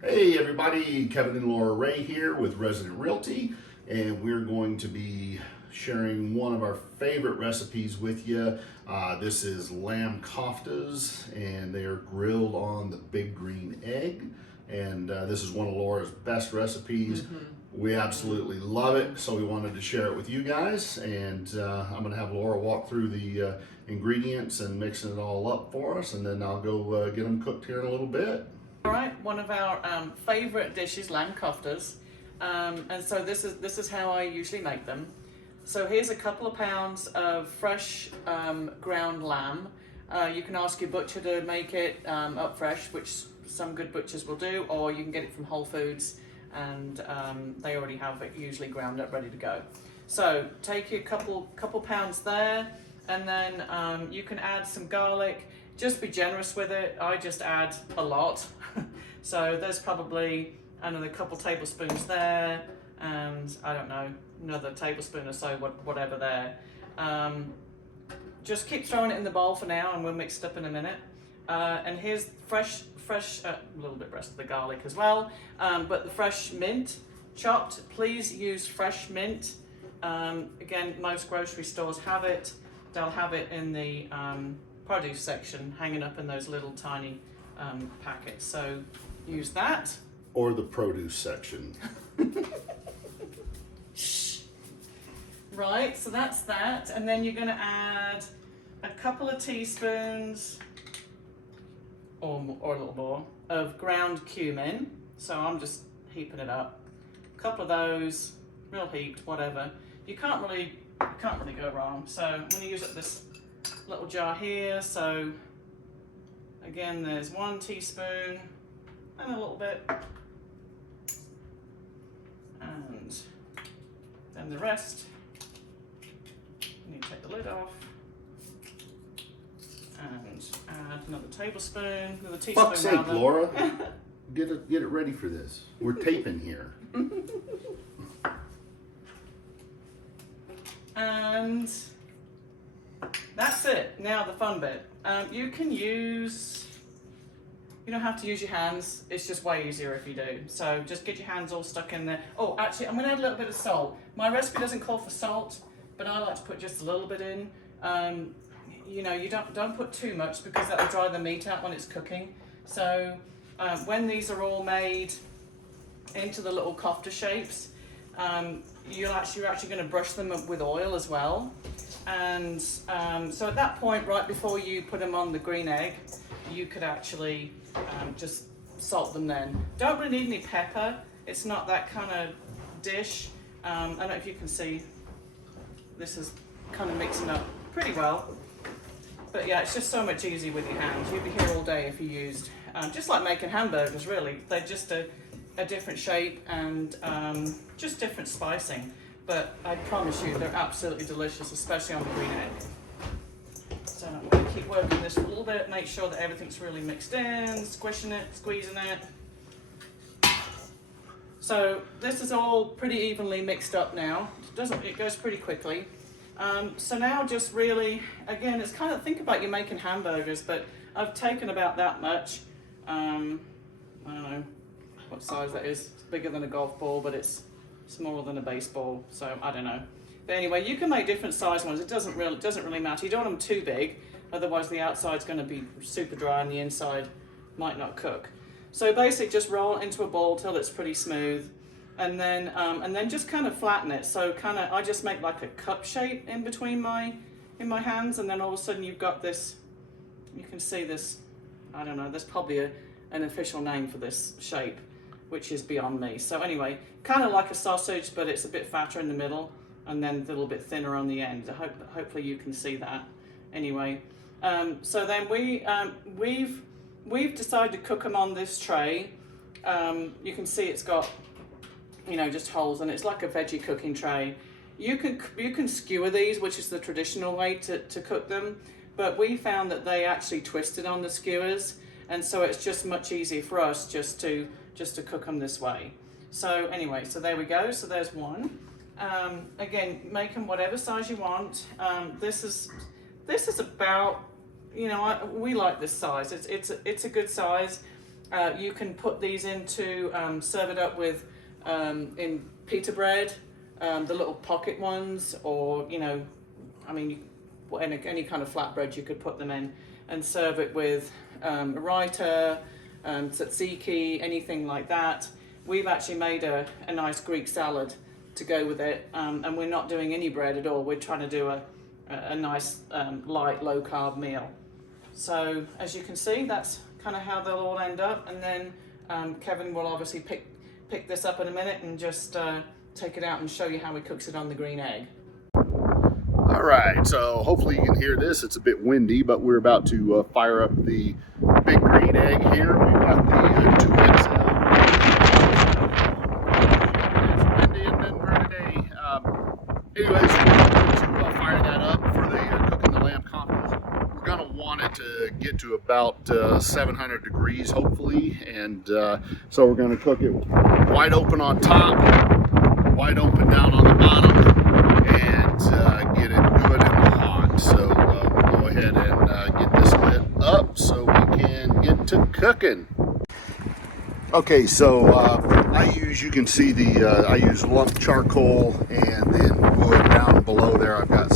Hey everybody, Kevin and Laura Ray here with Resident Realty, and we're going to be sharing one of our favorite recipes with you. This is lamb koftas, and they are grilled on the big green egg. And this is one of Laura's best recipes. We absolutely love it, so we wanted to share it with you guys. And I'm going to have Laura walk through the ingredients and mixing it all up for us, and then I'll go get them cooked here in a little bit. All right, one of our favorite dishes, lamb koftas, and so this is how I usually make them. So here's a couple of pounds of fresh ground lamb. You can ask your butcher to make it up fresh, which some good butchers will do, or you can get it from Whole Foods, and they already have it usually ground up, ready to go. So take your couple pounds there, and then you can add some garlic. Just be generous with it. I just add a lot. So there's probably another couple tablespoons there, and I don't know, another tablespoon or so, whatever there. Just keep throwing it in the bowl for now, and we'll mix it up in a minute. And here's fresh, a little bit rest of the garlic as well, but the fresh mint chopped. Please use fresh mint. Again, most grocery stores have it. They'll have it in the produce section, hanging up in those little tiny packets. So use that. Or the produce section. Right, so that's that. And then you're going to add a couple of teaspoons or a little more of ground cumin. So I'm just heaping it up. A couple of those, real heaped, whatever. You can't really go wrong. So I'm going to use up this little jar here. So again, there's 1 teaspoon and a little bit, and then the rest. You need to take the lid off and add another tablespoon, another teaspoon. Fuck's sake, Laura, get it ready for this. We're taping here. And that's it. Now the fun bit. You don't have to use your hands. It's just way easier if you do. So just get your hands all stuck in there. Oh, actually, I'm going to add a little bit of salt. My recipe doesn't call for salt, but I like to put just a little bit in. You know, you don't put too much because that'll dry the meat out when it's cooking. So when these are all made into the little kofta shapes, you're actually going to brush them up with oil as well. And so at that point, right before you put them on the green egg, you could actually just salt them then. Don't really need any pepper. It's not that kind of dish. I don't know if you can see, this is kind of mixing up pretty well. But yeah, it's just so much easier with your hands. You'd be here all day if you used, just like making hamburgers really. They're just a different shape and just different spicing. But I promise you, they're absolutely delicious, especially on the green egg. So I'm going to keep working this a little bit, make sure that everything's really mixed in, squishing it, squeezing it. So this is all pretty evenly mixed up now. It goes pretty quickly. So now just really, again, it's kind of, think about you making hamburgers, but I've taken about that much. I don't know what size that is. It's bigger than a golf ball, but it's smaller than a baseball, so I don't know. But anyway, you can make different size ones. It doesn't really matter. You don't want them too big, otherwise the outside's going to be super dry and the inside might not cook. So basically, just roll it into a ball till it's pretty smooth, and then just kind of flatten it. So kind of, I just make like a cup shape in between my hands, and then all of a sudden you've got this. You can see this. I don't know. There's probably an official name for this shape, which is beyond me. So anyway, kind of like a sausage, but it's a bit fatter in the middle and then a little bit thinner on the end. Hopefully you can see that. Anyway, so then we've decided to cook them on this tray. You can see it's got, you know, just holes, and it's like a veggie cooking tray. You can skewer these, which is the traditional way to cook them, but we found that they actually twisted on the skewers, and so it's just much easier for us just to cook them this way. So anyway, so there we go. So there's one. Again, make them whatever size you want. This is about, you know, we like this size. It's a good size. You can put these into, serve it up with in pita bread, the little pocket ones, or I mean, any kind of flatbread you could put them in, and serve it with raita, tzatziki, anything like that. We've actually made a nice Greek salad to go with it, and we're not doing any bread at all. We're trying to do a nice light, low carb meal. So as you can see, that's kind of how they'll all end up, and then Kevin will obviously pick this up in a minute and just take it out and show you how he cooks it on the green egg. All right, so hopefully you can hear this. It's a bit windy, but we're about to fire up the big green egg here. We've got the 2 eggs out. It's windy in Denver today. Anyways, we're going to fire that up for the cooking the lamb koftas. We're going to want it to get to about 700 degrees, hopefully, and so we're going to cook it wide open on top, wide open down on the bottom, and get it good and hot. So we'll go ahead and get this lit up so we can get to cooking. Okay, so you can see I use lump charcoal, and then wood down below there. I've got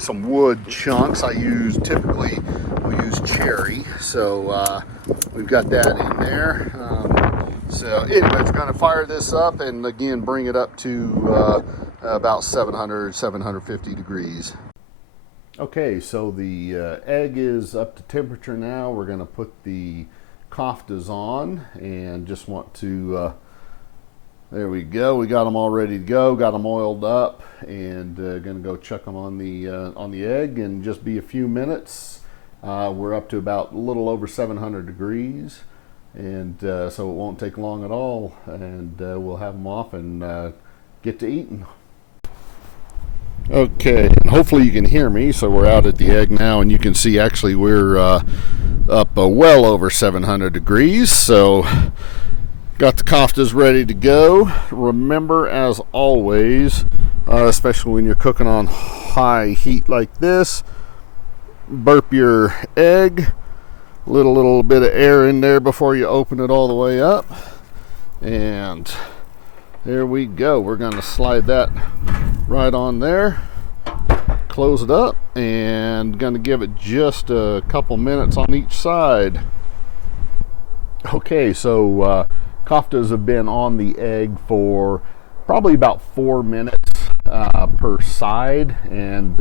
some wood chunks. Typically we use cherry, so we've got that in there. So anyways, we're going to fire this up and again bring it up to about 750 degrees. Okay, so the egg is up to temperature now. We're going to put the koftas on, and just want to there we go. We got them all ready to go, got them oiled up, and gonna go chuck them on the egg and just be a few minutes. We're up to about a little over 700 degrees, and so it won't take long at all, and we'll have them off and get to eating. Okay, and hopefully you can hear me. So we're out at the egg now, and you can see actually we're up well over 700 degrees. So got the koftas ready to go. Remember, as always, especially when you're cooking on high heat like this, burp your egg, little bit of air in there before you open it all the way up, and there we go. We're going to slide that right on there, close it up, and going to give it just a couple minutes on each side. Okay, so koftas have been on the egg for probably about 4 minutes per side, and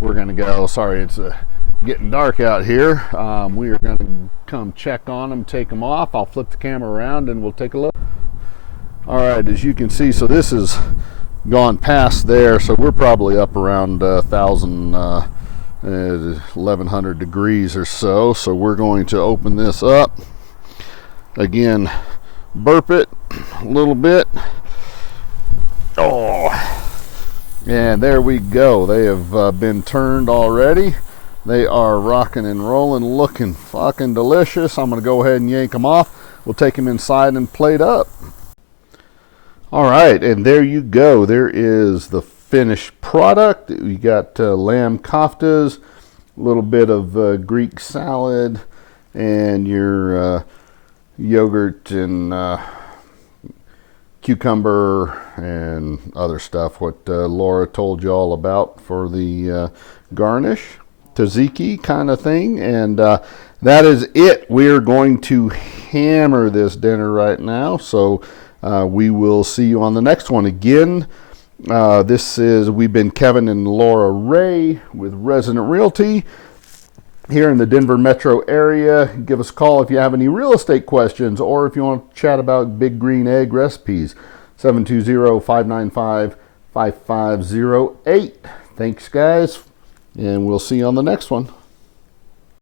we're going to go, sorry, it's getting dark out here. We are going to come check on them, take them off. I'll flip the camera around and we'll take a look. All right, as you can see, so this is gone past there, so we're probably up around 1100 degrees or so. So we're going to open this up again, burp it a little bit. Oh, and there we go. They have been turned already. They are rocking and rolling, looking fucking delicious. I'm going to go ahead and yank them off. We'll take them inside and plate up. All right, and there you go. There is the finished product. We got lamb koftas, a little bit of Greek salad, and your yogurt and cucumber and other stuff, what Laura told you all about for the garnish, tzatziki kind of thing. And that is it. We're going to hammer this dinner right now, so we will see you on the next one. Again, we've been Kevin and Laura Ray with Resident Realty here in the Denver metro area. Give us a call if you have any real estate questions, or if you want to chat about big green egg recipes. 720-595-5508. Thanks, guys, and we'll see you on the next one.